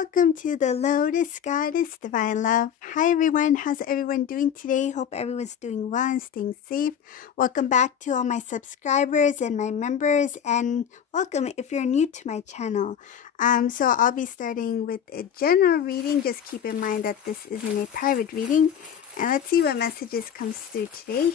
Welcome to the Lotus Goddess Divine Love. Hi everyone, how's everyone doing today? Hope everyone's doing well and staying safe. Welcome back to all my subscribers and my members, and welcome if you're new to my channel. So I'll be starting with a general reading. Just keep in mind that this isn't a private reading. And let's see what messages comes through today.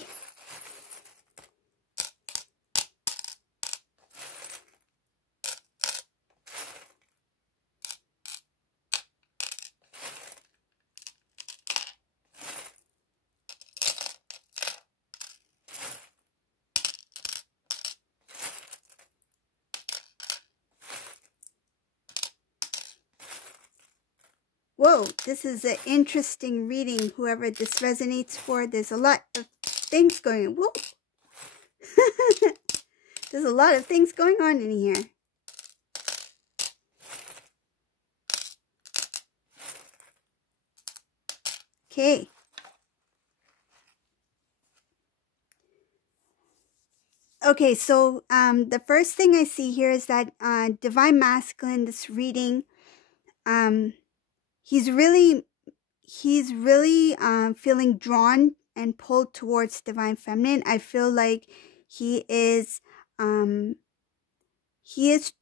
Whoa, this is an interesting reading. Whoever this resonates for, there's a lot of things going on. Whoa. There's a lot of things going on in here. Okay. Okay, so the first thing I see here is that Divine Masculine, this reading, he's really feeling drawn and pulled towards Divine Feminine. I feel like he is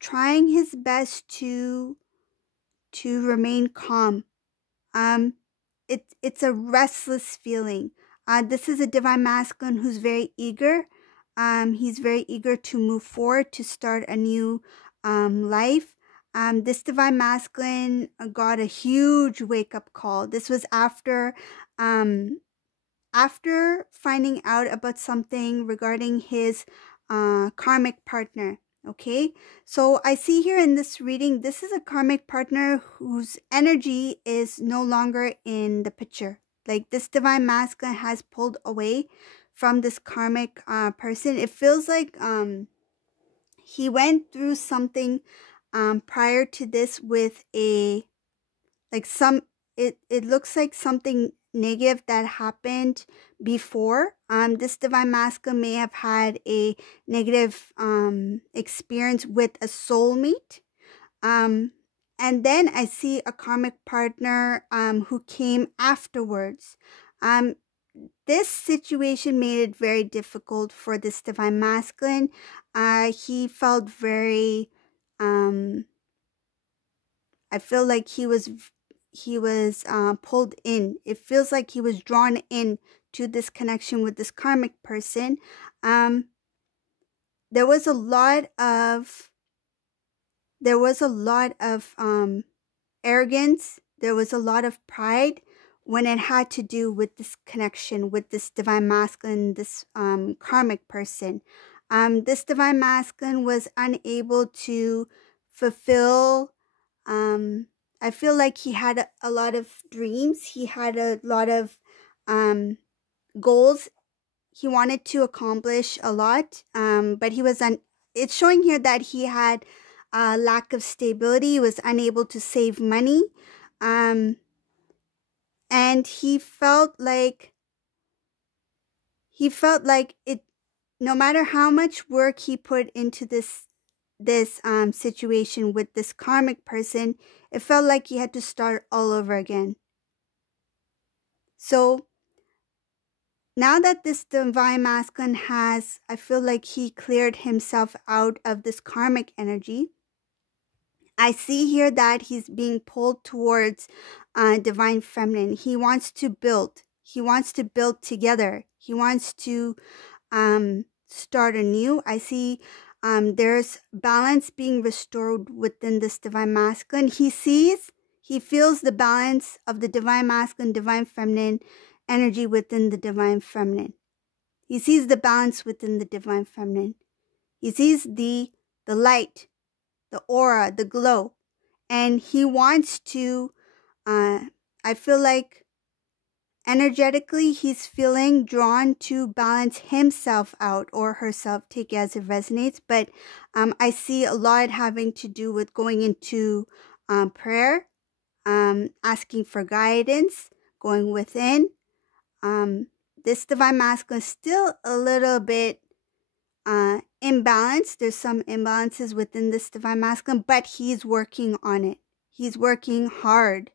trying his best to remain calm. It's a restless feeling. This is a Divine Masculine who's very eager. He's very eager to move forward, to start a new life. This Divine Masculine got a huge wake-up call. This was after finding out about something regarding his karmic partner. Okay, so I see here in this reading, this is a karmic partner whose energy is no longer in the picture. Like, this Divine Masculine has pulled away from this karmic person. It feels like he went through something prior to this with it looks like something negative that happened before. This Divine Masculine may have had a negative experience with a soulmate. And then I see a karmic partner who came afterwards. This situation made it very difficult for this Divine Masculine. He felt very I feel like he was pulled in. It feels like he was drawn in to this connection with this karmic person. There was a lot of arrogance. There was a lot of pride when it had to do with this connection with this Divine Masculine, this karmic person. This Divine Masculine was unable to fulfill. I feel like he had a lot of dreams. He had a lot of goals. He wanted to accomplish a lot, but he was it's showing here that he had a lack of stability. He was unable to save money, and he felt like it. No matter how much work he put into this situation with this karmic person, it felt like he had to start all over again. So now that this Divine Masculine has, I feel like he cleared himself out of this karmic energy. I see here that he's being pulled towards Divine Feminine. He wants to build. He wants to build together. He wants to start anew. I see there's balance being restored within this Divine Masculine. He feels the balance of the Divine Masculine, Divine Feminine energy within the Divine Feminine. He sees the balance within the Divine Feminine. He sees the light, the aura, the glow, and he wants to, I feel like energetically, he's feeling drawn to balance himself out or herself, take it as it resonates. But I see a lot having to do with going into prayer, asking for guidance, going within. This Divine Masculine is still a little bit imbalanced. There's some imbalances within this Divine Masculine, but he's working on it. He's working hard.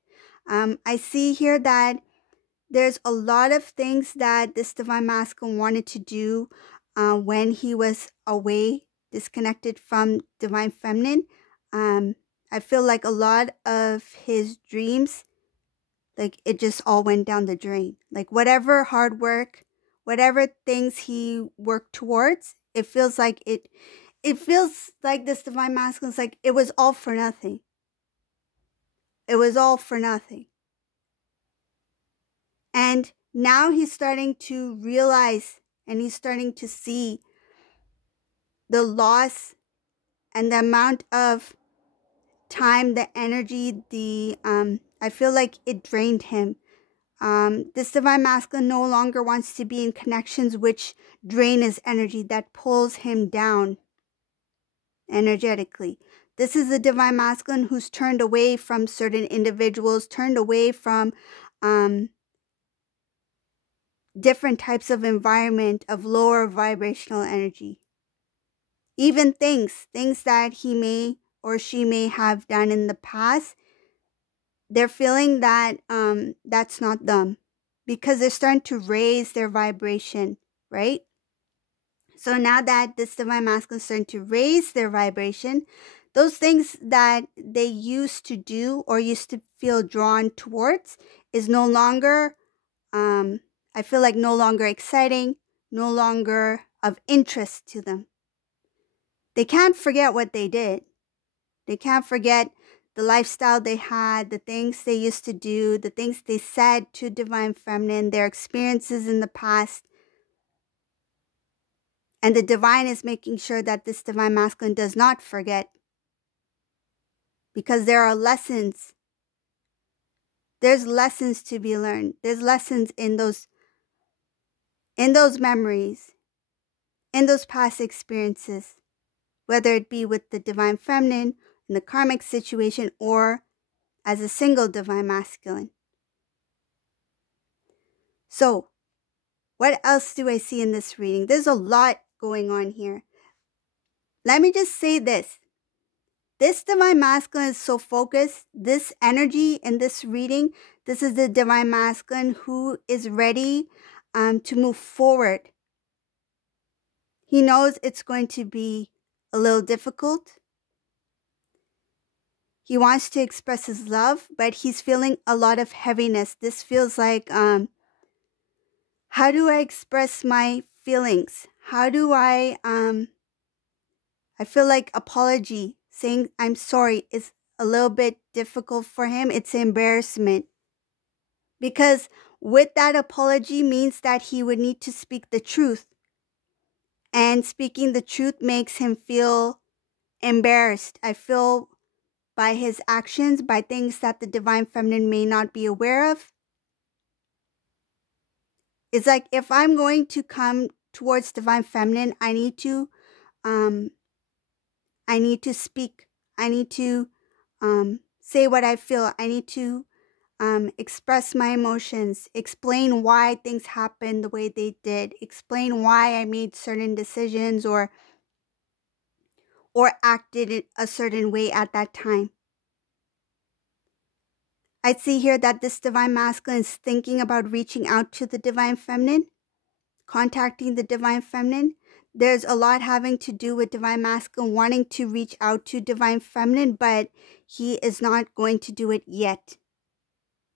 I see here that there's a lot of things that this Divine Masculine wanted to do when he was away, disconnected from Divine Feminine. I feel like a lot of his dreams, like it just all went down the drain. Like whatever hard work, whatever things he worked towards, it feels like this Divine Masculine's like it was all for nothing. It was all for nothing. And now he's starting to realize and he's starting to see the loss and the amount of time, the energy, I feel like it drained him. This Divine Masculine no longer wants to be in connections which drain his energy, that pulls him down energetically. This is the Divine Masculine who's turned away from certain individuals, turned away from different types of environment of lower vibrational energy. Even things that he may or she may have done in the past, they're feeling that that's not them because they're starting to raise their vibration, right? So now that this Divine Masculine is starting to raise their vibration, those things that they used to do or used to feel drawn towards is no longer, I feel like no longer exciting, no longer of interest to them. They can't forget what they did. They can't forget the lifestyle they had, the things they used to do, the things they said to Divine Feminine, their experiences in the past. And the Divine is making sure that this Divine Masculine does not forget. Because there are lessons. There's lessons to be learned. There's lessons in those memories, in those past experiences, whether it be with the Divine Feminine, in the karmic situation, or as a single Divine Masculine. So, what else do I see in this reading? There's a lot going on here. Let me just say this. This Divine Masculine is so focused. This energy in this reading, this is the Divine Masculine who is ready to move forward. He knows it's going to be a little difficult. He wants to express his love, but he's feeling a lot of heaviness. This feels like, how do I express my feelings? How do I feel like apology, saying I'm sorry is a little bit difficult for him. It's embarrassment. Because with that apology means that he would need to speak the truth. And speaking the truth makes him feel embarrassed. I feel by his actions, by things that the Divine Feminine may not be aware of. It's like if I'm going to come towards Divine Feminine, I need to speak. I need to say what I feel. I need to express my emotions, explain why things happened the way they did, explain why I made certain decisions or acted in a certain way at that time. I see here that this Divine Masculine is thinking about reaching out to the Divine Feminine, contacting the Divine Feminine. There's a lot having to do with Divine Masculine wanting to reach out to Divine Feminine, but he is not going to do it yet.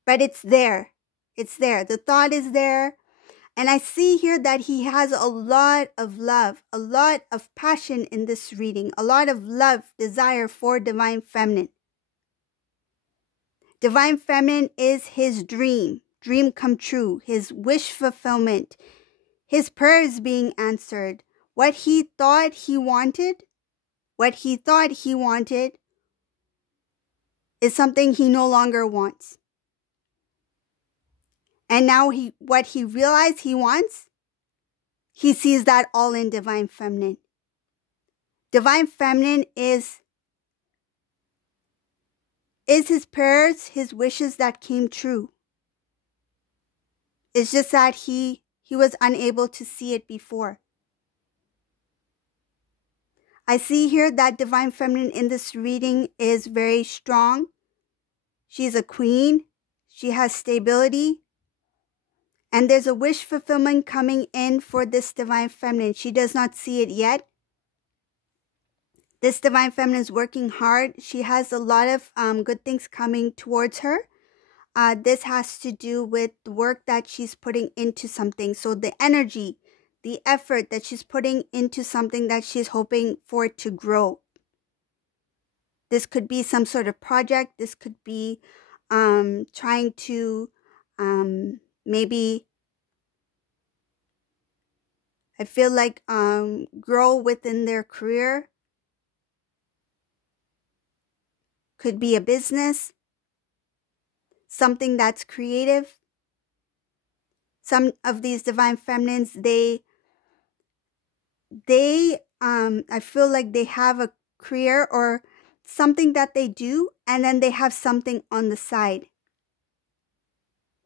But it's there. It's there. The thought is there. And I see here that he has a lot of love, a lot of passion in this reading, a lot of love, desire for Divine Feminine. Divine Feminine is his dream come true, his wish fulfillment, his prayers being answered. What he thought he wanted is something he no longer wants. And now what he realized he wants, he sees that all in Divine Feminine. Divine Feminine is his prayers, his wishes that came true. It's just that he was unable to see it before. I see here that Divine Feminine in this reading is very strong. She's a queen. She has stability. And there's a wish fulfillment coming in for this divine feminine. She does not see it yet. This divine feminine is working hard. She has a lot of good things coming towards her. This has to do with the work that she's putting into something. So the energy, the effort that she's putting into something that she's hoping for it to grow. This could be some sort of project. This could be trying to maybe, I feel like, grow within their career. Could be a business. Something that's creative. Some of these divine feminines, I feel like they have a career or something that they do, and then they have something on the side,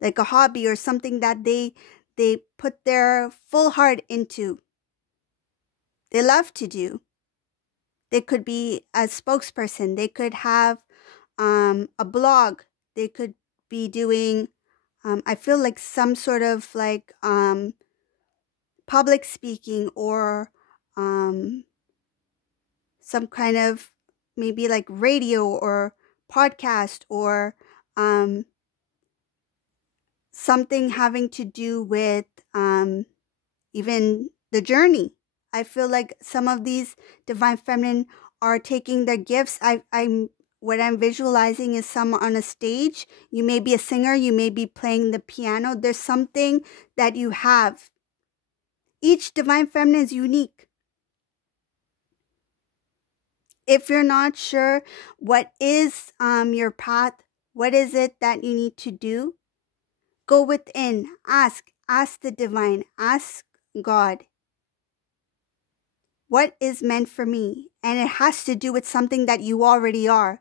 like a hobby or something that they put their full heart into. They love to do. They could be a spokesperson. They could have a blog. They could be doing, I feel like some sort of like public speaking or some kind of maybe like radio or podcast or something having to do with even the journey. I feel like some of these divine feminine are taking their gifts. What I'm visualizing is someone on a stage. You may be a singer. You may be playing the piano. There's something that you have. Each divine feminine is unique. If you're not sure what is your path, what is it that you need to do, go within. Ask the divine. Ask God. What is meant for me? And it has to do with something that you already are.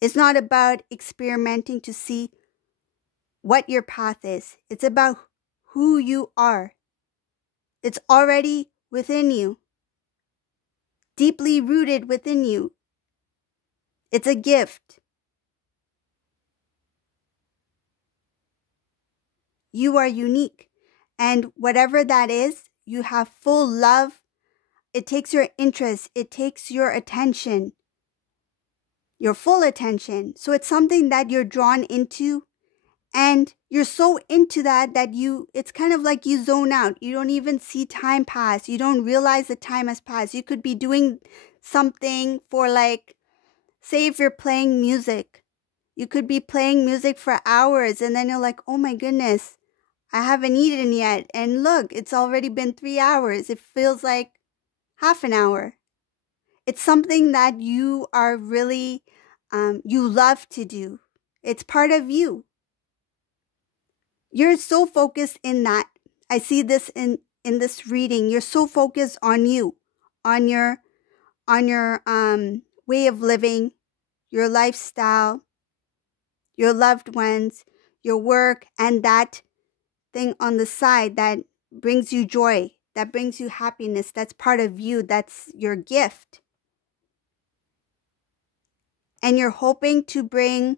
It's not about experimenting to see what your path is. It's about who you are. It's already within you. Deeply rooted within you. It's a gift. You are unique. And whatever that is, you have full love. It takes your interest. It takes your attention. Your full attention. So it's something that you're drawn into. And you're so into that it's kind of like you zone out. You don't even see time pass. You don't realize the time has passed. You could be doing something for like, say if you're playing music. You could be playing music for hours and then you're like, oh my goodness, I haven't eaten yet. And look, it's already been 3 hours. It feels like half an hour. It's something that you are really, you love to do. It's part of you. You're so focused in that. I see this in this reading. You're so focused on you, on your way of living, your lifestyle, your loved ones, your work, and that thing on the side that brings you joy, that brings you happiness. That's part of you. That's your gift. And you're hoping to bring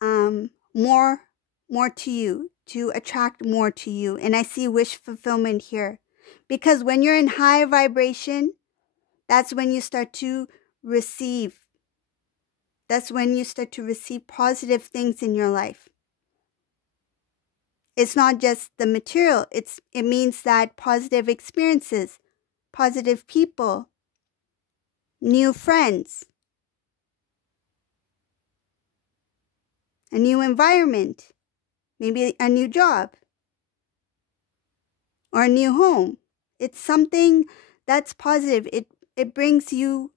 more to you, to attract more to you. And I see wish fulfillment here. Because when you're in high vibration, that's when you start to receive. That's when you start to receive positive things in your life. It's not just the material. It means that positive experiences, positive people, new friends, a new environment, maybe a new job, or a new home. It's something that's positive. It brings you,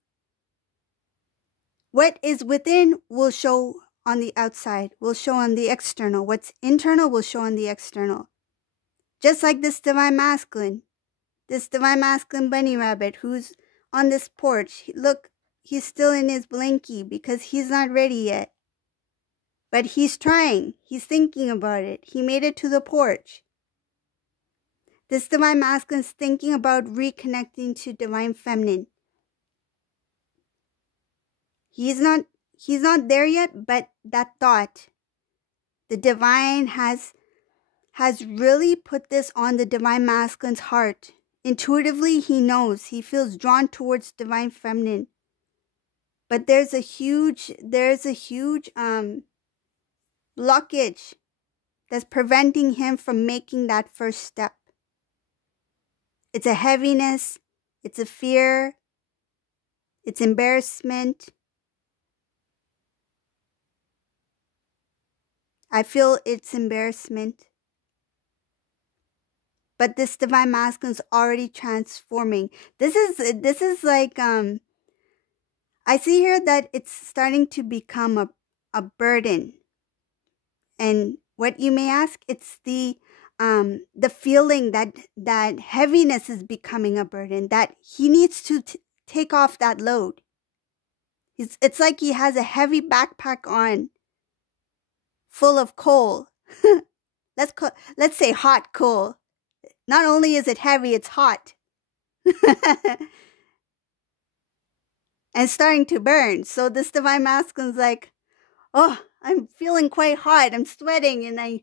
what is within will show on the outside, will show on the external. What's internal will show on the external. Just like this divine masculine bunny rabbit who's on this porch. Look, he's still in his blankie because he's not ready yet. But he's trying. He's thinking about it. He made it to the porch. This divine masculine is thinking about reconnecting to divine feminine. he's not there yet, but that thought, the divine has really put this on the divine masculine's heart. Intuitively, he knows, he feels drawn towards divine feminine. But there's a huge blockage that's preventing him from making that first step. It's a heaviness, it's a fear, it's embarrassment. I feel it's embarrassment. But this divine masculine is already transforming. This is like, I see here that it's starting to become a burden. And what you may ask, it's the feeling that heaviness is becoming a burden, that he needs to take off that load. It's like he has a heavy backpack on, full of coal. Let's say hot coal. Not only is it heavy, it's hot. And starting to burn. So this divine masculine's like, oh, I'm feeling quite hot. I'm sweating, and I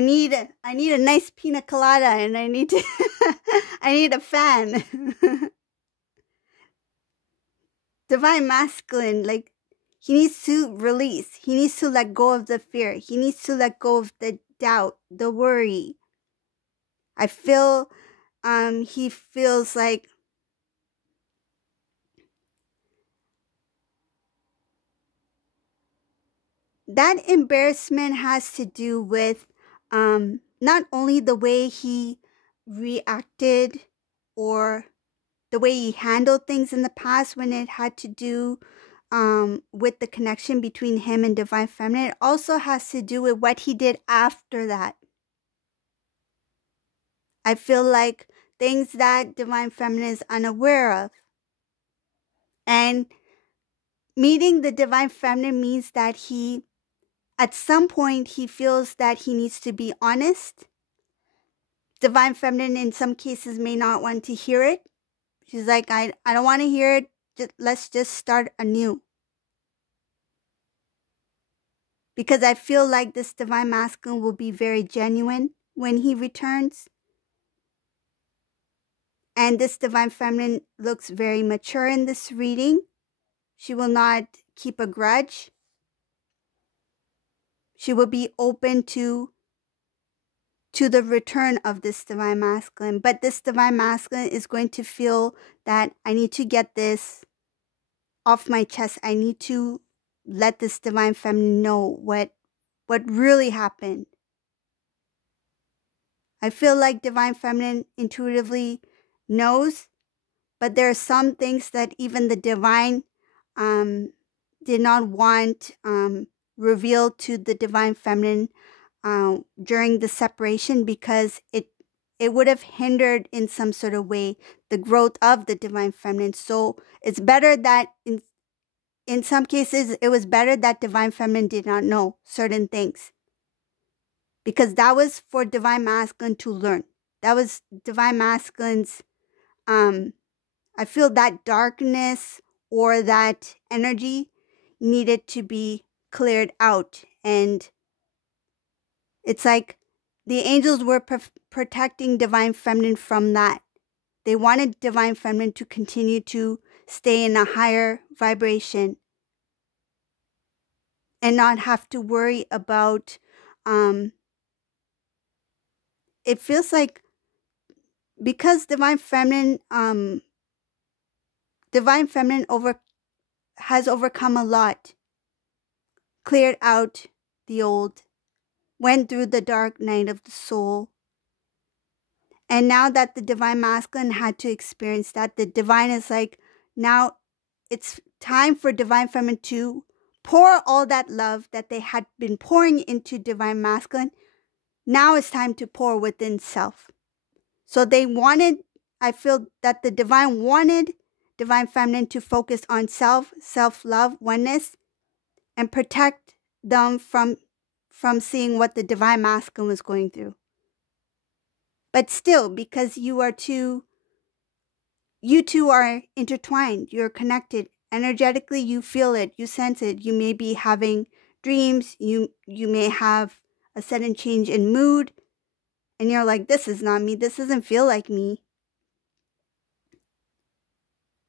need a nice pina colada, and I need a fan. Divine masculine, like, he needs to release. He needs to let go of the fear. He needs to let go of the doubt, the worry. I feel he feels like that embarrassment has to do with not only the way he reacted or the way he handled things in the past when it had to do with the connection between him and divine feminine. It also has to do with what he did after that. I feel like things that divine feminine is unaware of. And meeting the divine feminine means that he, at some point, he feels that he needs to be honest. Divine feminine in some cases may not want to hear it. She's like, I don't want to hear it. Let's just start anew. Because I feel like this divine masculine will be very genuine when he returns. And this divine feminine looks very mature in this reading. She will not keep a grudge. She will be open to the return of this divine masculine. But this divine masculine is going to feel that I need to get this off my chest. I need to let this divine feminine know what really happened. I feel like divine feminine intuitively knows, but there are some things that even the divine did not want revealed to the divine feminine during the separation, because it would have hindered in some sort of way the growth of the divine feminine. So it's better that in some cases it was better that divine feminine did not know certain things, because that was for divine masculine to learn. That was divine masculine's I feel that darkness or that energy needed to be cleared out. And it's like the angels were protecting divine feminine from that. They wanted divine feminine to continue to stay in a higher vibration and not have to worry about, it feels like, because divine feminine has overcome a lot, cleared out the old, went through the dark night of the soul. And now that the divine masculine had to experience that, the divine is like, now it's time for divine feminine to pour all that love that they had been pouring into divine masculine. Now it's time to pour within self. So they wanted, I feel that the divine wanted divine feminine to focus on self-love, oneness, and protect them from seeing what the divine masculine was going through. But still, because you two are intertwined, you're connected, Energetically, you feel it, you sense it. You may be having dreams, you may have a sudden change in mood, and you're like, this is not me, this doesn't feel like me.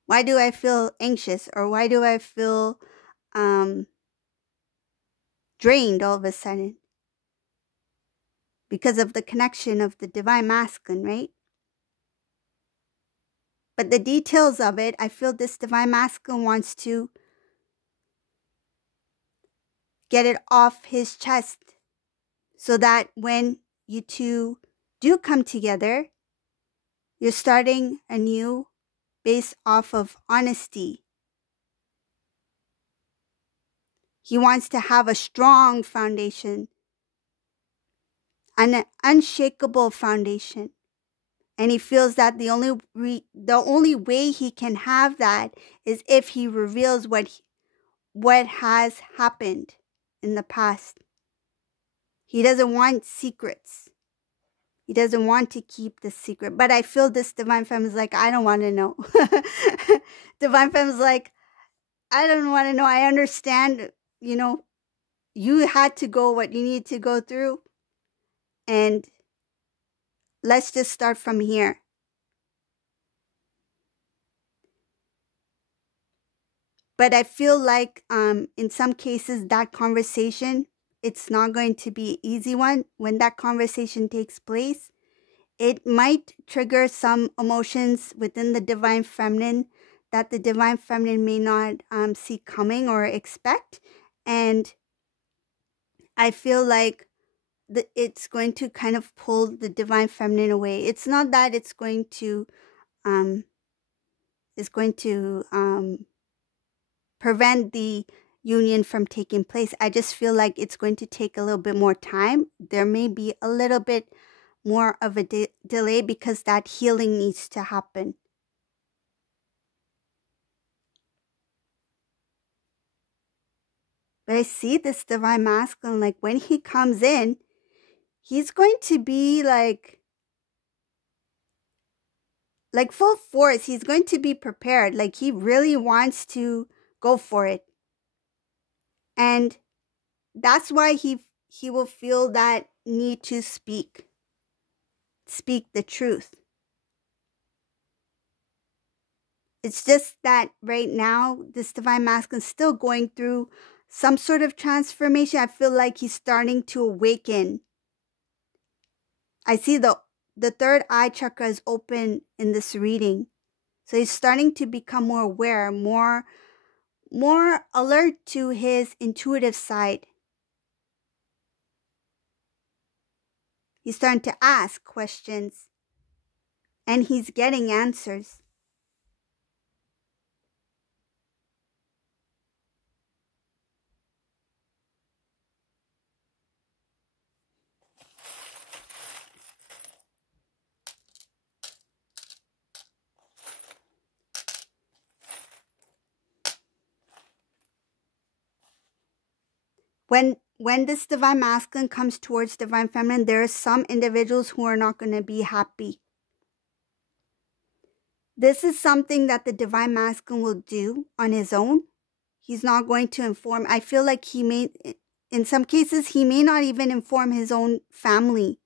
Why do I feel anxious, or why do I feel drained all of a sudden? Because of the connection of the Divine Masculine, right? But the details of it, I feel this Divine Masculine wants to get it off his chest, so that when you two do come together, you're starting anew based off of honesty. He wants to have a strong foundation, an unshakable foundation. And he feels that the only way he can have that is if he reveals what has happened in the past. He doesn't want secrets. He doesn't want to keep the secret. But I feel this Divine Femme is like, I don't want to know. Divine Femme is like, I don't want to know. I understand, you had to go what you need to go through. And let's just start from here. But I feel like in some cases that conversation, it's not going to be an easy one. When that conversation takes place, it might trigger some emotions within the Divine Feminine that the Divine Feminine may not see coming or expect. And I feel like it's going to kind of pull the Divine Feminine away. It's not that it's going to prevent the union from taking place. I just feel like it's going to take a little bit more time. There may be a little bit more of a delay because that healing needs to happen. But I see this Divine Masculine, like when he comes in, he's going to be like full force. He's going to be prepared. Like he really wants to go for it. And that's why he will feel that need to speak the truth. It's just that right now, this Divine Masculine is still going through some sort of transformation. I feel like he's starting to awaken. I see the third eye chakra is open in this reading. So he's starting to become more aware, more alert to his intuitive side. He's starting to ask questions, and he's getting answers. When this Divine Masculine comes towards Divine Feminine, there are some individuals who are not going to be happy. This is something that the Divine Masculine will do on his own. He's not going to inform. I feel like in some cases, he may not even inform his own family,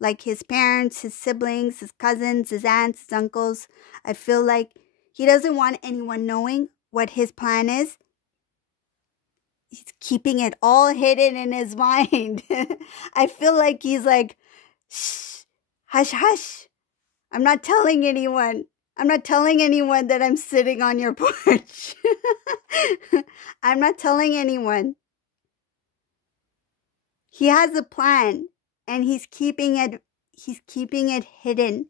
like his parents, his siblings, his cousins, his aunts, his uncles. I feel like he doesn't want anyone knowing what his plan is. He's keeping it all hidden in his mind. I feel like he's like, shh, hush, hush. I'm not telling anyone. I'm not telling anyone that I'm sitting on your porch. I'm not telling anyone. He has a plan, and he's keeping it hidden.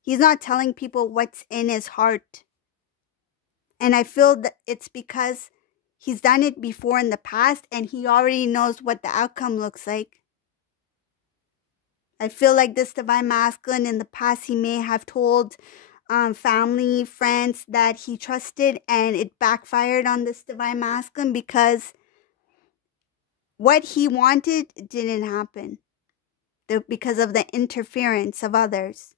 He's not telling people what's in his heart. And I feel that it's because he's done it before in the past, and he already knows what the outcome looks like. I feel like this Divine Masculine in the past, he may have told family, friends that he trusted, and it backfired on this Divine Masculine because what he wanted didn't happen because of the interference of others.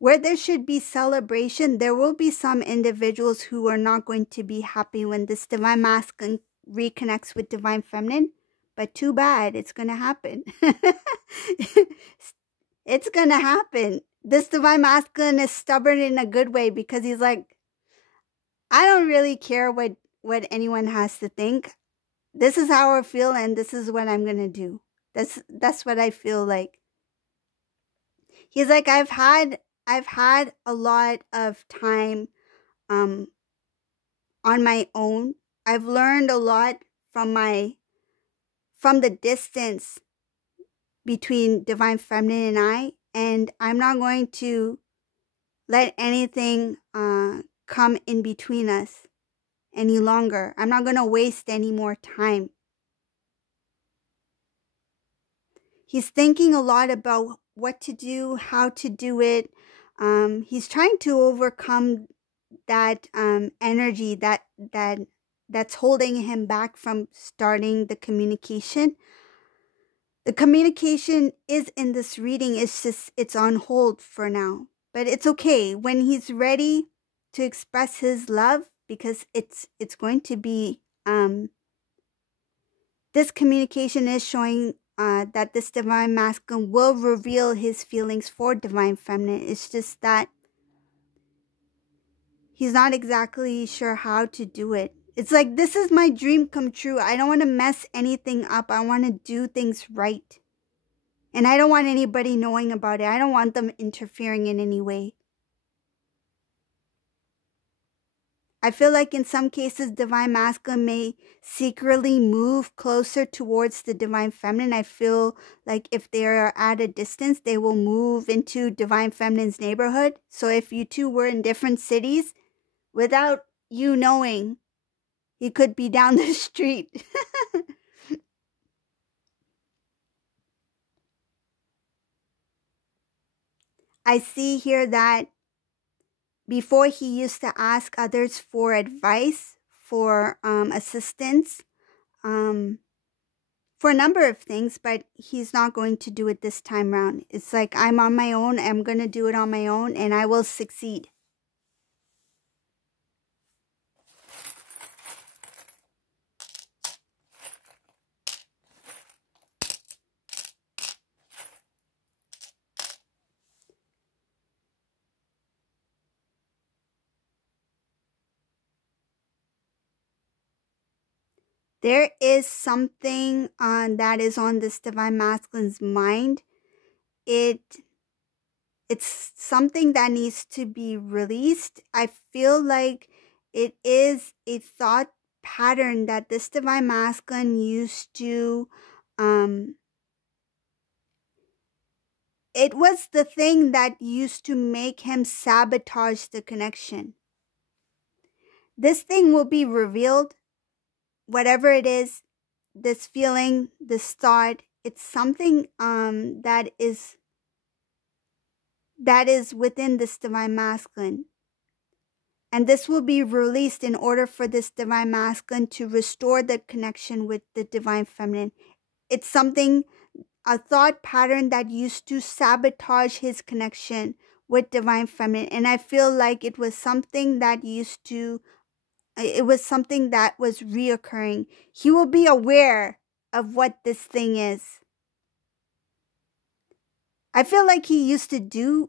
Where there should be celebration, there will be some individuals who are not going to be happy when this divine masculine reconnects with divine feminine. But too bad, it's going to happen. It's going to happen. This divine masculine is stubborn in a good way because he's like, I don't really care what anyone has to think. This is how I feel and this is what I'm going to do. That's what I feel like. He's like, I've had a lot of time on my own. I've learned a lot from the distance between divine feminine and I'm not going to let anything come in between us any longer. I'm not going to waste any more time. He's thinking a lot about what to do, how to do it. He's trying to overcome that energy that's holding him back from starting the communication. The communication is in this reading. It's on hold for now. But it's okay when he's ready to express his love, because it's going to be this communication is showing that this divine masculine will reveal his feelings for divine feminine. It's just that he's not exactly sure how to do it. It's like, this is my dream come true. I don't want to mess anything up. I want to do things right. And I don't want anybody knowing about it. I don't want them interfering in any way. I feel like in some cases, divine masculine may secretly move closer towards the divine feminine. I feel like if they are at a distance, they will move into divine feminine's neighborhood. So if you two were in different cities, without you knowing, he could be down the street. I see here that before he used to ask others for advice, for assistance, for a number of things, but he's not going to do it this time around. It's like, I'm on my own, I'm going to do it on my own, and I will succeed. There is something that is on this divine masculine's mind. It's something that needs to be released. I feel like it is a thought pattern that this divine masculine used to, it was the thing that used to make him sabotage the connection. This thing will be revealed. Whatever it is, this feeling, this thought, it's something that is within this divine masculine. And this will be released in order for this divine masculine to restore the connection with the divine feminine. It's something, a thought pattern that used to sabotage his connection with divine feminine. And I feel like it was something that was reoccurring. He will be aware of what this thing is. I feel like he used to do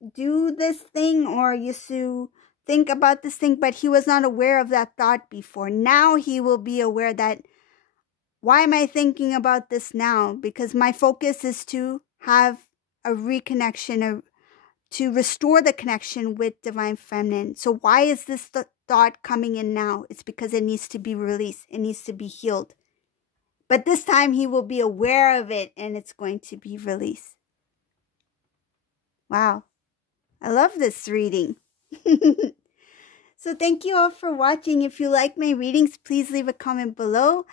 this thing, or used to think about this thing, but he was not aware of that thought before. Now he will be aware that, why am I thinking about this now? Because my focus is to have a reconnection, to restore the connection with divine feminine. So why is this thought coming in now? It's because it needs to be released. It needs to be healed. But this time he will be aware of it and it's going to be released. Wow. I love this reading. So thank you all for watching. If you like my readings, please leave a comment below.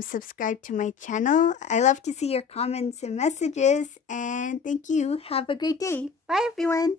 Subscribe to my channel. I love to see your comments and messages. And thank you. Have a great day. Bye, everyone.